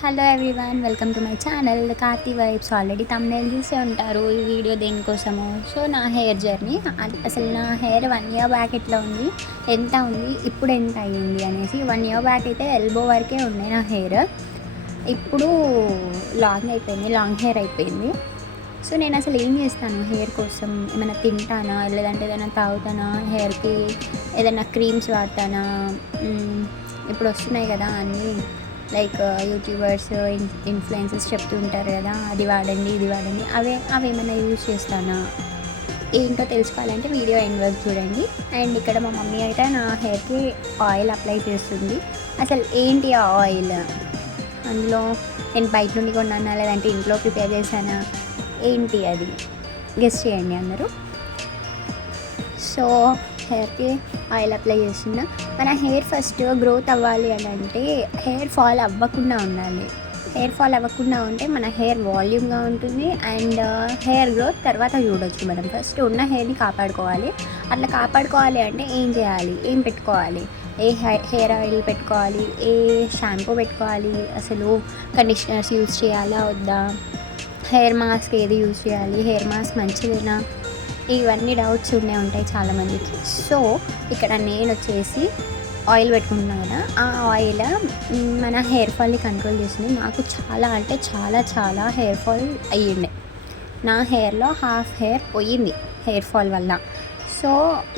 Hello everyone, welcome to my channel Karthi vibes. Already thumbnail చూసే ఉంటారు ఈ వీడియో దేనికోసమో. సో నా హెయిర్ జర్నీ, అసలు నా హెయిర్ 1 year బ్యాక్ ఎట్లా ఉంది, ఎంత ఉంది, ఇప్పుడు ఎంత అయ్యింది అనేసి. 1 year బ్యాక్ అయితే ఎల్బో వరకే ఉన్నాయి నా హెయిర్. ఇప్పుడు లాంగ్ అయిపోయింది, లాంగ్ హెయిర్ అయిపోయింది. సో నేను అసలు ఏం చేస్తాను హెయిర్ కోసం, ఏమైనా తింటానా లేదంటే ఏదైనా తాగుతానా, హెయిర్కి ఏదైనా క్రీమ్స్ వాడతానా. ఇప్పుడు వస్తున్నాయి కదా అన్నీ, లైక్ యూట్యూబర్స్, ఇన్ఫ్లుయెన్సర్స్ చెప్తూ ఉంటారు కదా, అది వాడండి ఇది వాడండి, అవేమైనా యూజ్ చేస్తానా ఏంటో తెలుసుకోవాలంటే వీడియో ఎండ్ వరకు చూడండి. అండ్ ఇక్కడ మా మమ్మీ అయితే నా హెయిర్కి ఆయిల్ అప్లై చేస్తుంది. అసలు ఏంటి ఆ ఆయిల్, అందులో నేను బయట నుండి కొన్నానా లేదంటే ఇంట్లో ప్రిపేర్ చేశానా, ఏంటి అది గెస్ చేయండి అందరూ. సో హెయిర్కి ఆయిల్ అప్లై చేస్తున్నా. మన హెయిర్ ఫస్ట్ గ్రోత్ అవ్వాలి అని అంటే హెయిర్ ఫాల్ అవ్వకుండా ఉండాలి. హెయిర్ ఫాల్ అవ్వకుండా ఉంటే మన హెయిర్ వాల్యూమ్గా ఉంటుంది అండ్ హెయిర్ గ్రోత్ తర్వాత చూడొచ్చు. మనం ఫస్ట్ ఉన్న హెయిర్ని కాపాడుకోవాలి. అట్లా కాపాడుకోవాలి అంటే ఏం చేయాలి, ఏం పెట్టుకోవాలి, ఏ హెయిర్ ఆయిల్ పెట్టుకోవాలి, ఏ షాంపూ పెట్టుకోవాలి, అసలు కండిషనర్స్ యూజ్ చేయాలా వద్దా, హెయిర్ మాస్క్ ఏది యూజ్ చేయాలి, హెయిర్ మాస్క్ మంచిదేనా, ఇవన్నీ డౌట్స్ ఉంటాయి చాలామందికి. సో ఇక్కడ నేను వచ్చేసి ఆయిల్ పెట్టుకుంటున్నాను కదా, ఆ ఆయిల్ మన హెయిర్ ఫాల్ని కంట్రోల్ చేస్తుంది. నాకు చాలా అంటే చాలా చాలా హెయిర్ ఫాల్ అయ్యిండే. నా హెయిర్లో హాఫ్ హెయిర్ పోయింది హెయిర్ ఫాల్ వల్ల. సో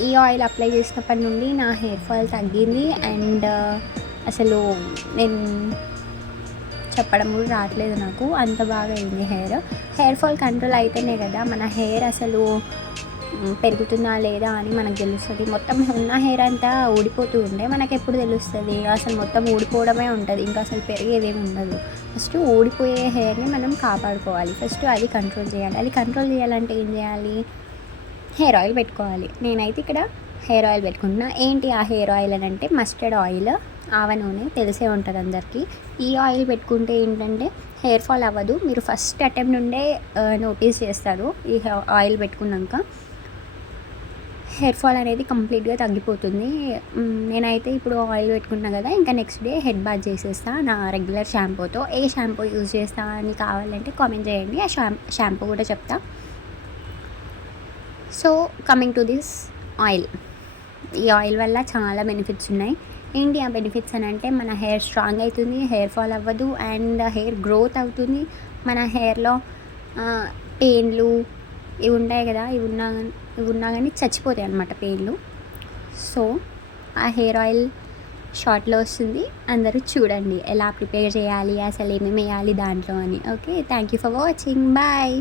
ఈ ఆయిల్ అప్లై చేసినప్పటి నుండి నా హెయిర్ ఫాల్ తగ్గింది. అండ్ అసలు నేను చెప్పడం కూడా రావట్లేదు, నాకు అంత బాగా అయింది హెయిర్ ఫాల్ కంట్రోల్ అయితేనే కదా మన హెయిర్ అసలు పెరుగుతుందా లేదా అని మనకు తెలుస్తుంది. మొత్తం ఉన్న హెయిర్ అంతా ఊడిపోతూ ఉంటే మనకు ఎప్పుడు తెలుస్తుంది, అసలు మొత్తం ఊడిపోవడమే ఉంటుంది, ఇంకా అసలు పెరిగేదేమి ఉండదు. ఫస్ట్ ఊడిపోయే హెయిర్ని మనం కాపాడుకోవాలి, ఫస్ట్ అది కంట్రోల్ చేయాలి. అది కంట్రోల్ చేయాలంటే ఏం చేయాలి, హెయిర్ ఆయిల్ పెట్టుకోవాలి. నేనైతే ఇక్కడ హెయిర్ ఆయిల్ పెట్టుకుంటున్నా. ఏంటి ఆ హెయిర్ ఆయిల్ అని అంటే మస్టర్డ్ ఆయిల్, ఆవ నూనె తెలిసే ఉంటుంది అందరికీ. ఈ ఆయిల్ పెట్టుకుంటే ఏంటంటే హెయిర్ ఫాల్ అవ్వదు. మీరు ఫస్ట్ అటెంప్ట్ నుండే నోటీస్ చేస్తారు ఈ ఆయిల్ పెట్టుకున్నాక. హెయిర్ ఫాల్ అనేది కంప్లీట్గా తగ్గిపోతుంది. నేనైతే ఇప్పుడు ఆయిల్ పెట్టుకుంటున్నా కదా, ఇంకా నెక్స్ట్ డే హెడ్ బాత్ చేసేస్తా నా రెగ్యులర్ షాంపూతో. ఏ షాంపూ యూజ్ చేస్తా అని కావాలంటే కామెంట్ చేయండి, ఆ షాంపూ కూడా చెప్తా. So coming to this oil, ఈ ఆయిల్ వల్ల చాలా బెనిఫిట్స్ ఉన్నాయి. ఏంటి ఆ బెనిఫిట్స్ అని అంటే మన హెయిర్ స్ట్రాంగ్ అవుతుంది, హెయిర్ ఫాల్ అవ్వదు అండ్ హెయిర్ గ్రోత్ అవుతుంది. మన హెయిర్లో పెయిన్లు ఇవి ఉంటాయి కదా, ఇవి ఉన్నా కానీ చచ్చిపోతాయి అన్నమాట పెయిన్లు. సో ఆ హెయిర్ ఆయిల్ షార్ట్లో వస్తుంది, అందరూ చూడండి ఎలా ప్రిపేర్ చేయాలి, అసలు ఏమేమి వేయాలి దాంట్లో అని. Okay, thank you for watching, bye.